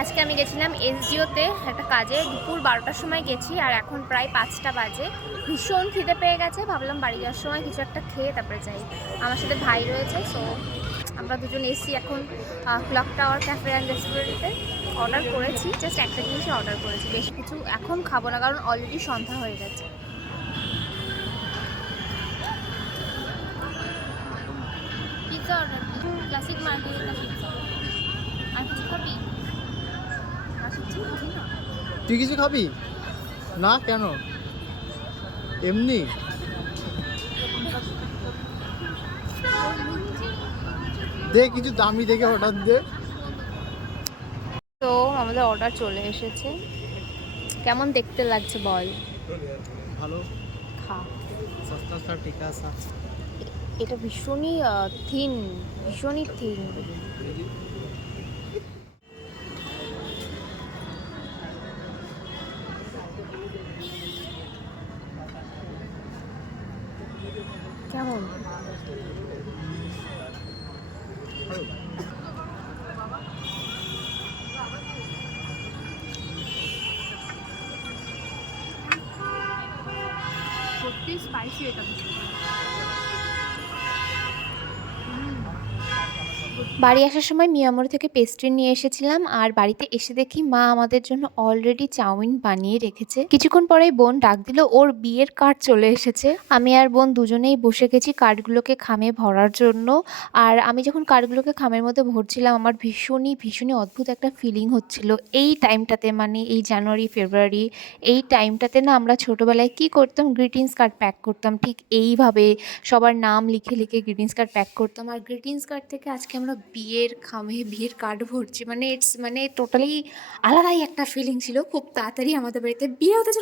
আজকে আমি গেছিলাম এসডিওতে একটা কাজে, দুপুর 12টার সময় গেছি আর এখন প্রায় 5টা বাজে। ভীষণ খিদে পেয়ে গেছে, ভাবলাম বাড়ি যাওয়ার সময় কিছু একটা খেয়ে তারপরে যাই। আমার সাথে ভাই রয়েছে, সো আমরা দুজন এসছি এখন ক্লক টাওয়ার ক্যাফে অ্যান্ড রেস্টুরেন্টে। অর্ডার করেছি, জাস্ট একটা জিনিসই অর্ডার করেছি, বেশি কিছু এখন খাবো না কারণ অলরেডি সন্ধ্যা হয়ে গেছে। পিৎজা অর্ডার দিই, ক্লাসিক মার্গারিটা পিৎজা। আর কিছু খাবি? আর কিছু খাবি না? তুই কিছু খাবি না? কেন? এমনি দে, কিছু দামি দেখে অর্ডার দে। তো আমাদের অর্ডার চলে এসেছে। কেমন দেখতে লাগছে বল? ভালো। খা। সস্তা সস্তা টিকা আছে। এটা ভীষণই থিন, ভীষণই থিন। কেমন? সত্যি স্পাইসি এটা। বাড়ি আসার সময় মিয়ামোর থেকে পেস্ট্রি নিয়ে এসেছিলাম আর বাড়িতে এসে দেখি মা আমাদের জন্য অলরেডি চাউমিন বানিয়ে রেখেছে। কিছুক্ষণ পরেই বোন ডাক দিল, ওর বিয়ের কার্ড চলে এসেছে। আমি আর বোন দুজনেই বসে গেছি কার্ডগুলোকে খামে ভরার জন্য। আর আমি যখন কার্ডগুলোকে খামের মধ্যে ভরছিলাম আমার ভীষণই ভীষণই অদ্ভুত একটা ফিলিং হচ্ছিল। এই টাইমটাতে মানে এই জানুয়ারি ফেব্রুয়ারি এই টাইমটাতে না আমরা ছোটোবেলায় কি করতাম, গ্রিটিংস কার্ড প্যাক করতাম ঠিক এইভাবে, সবার নাম লিখে লিখে গ্রিটিংস কার্ড প্যাক করতাম। আর গ্রিটিংস কার্ড থেকে আজকে আমরা বিয়ের খামে বিয়ের কার্ড ভরছি, মানে ইটস মানে টোটালি আলাদাই একটা ফিলিং ছিল। খুব তাড়াতাড়ি আমাদের বাড়িতে বিয়ে হতে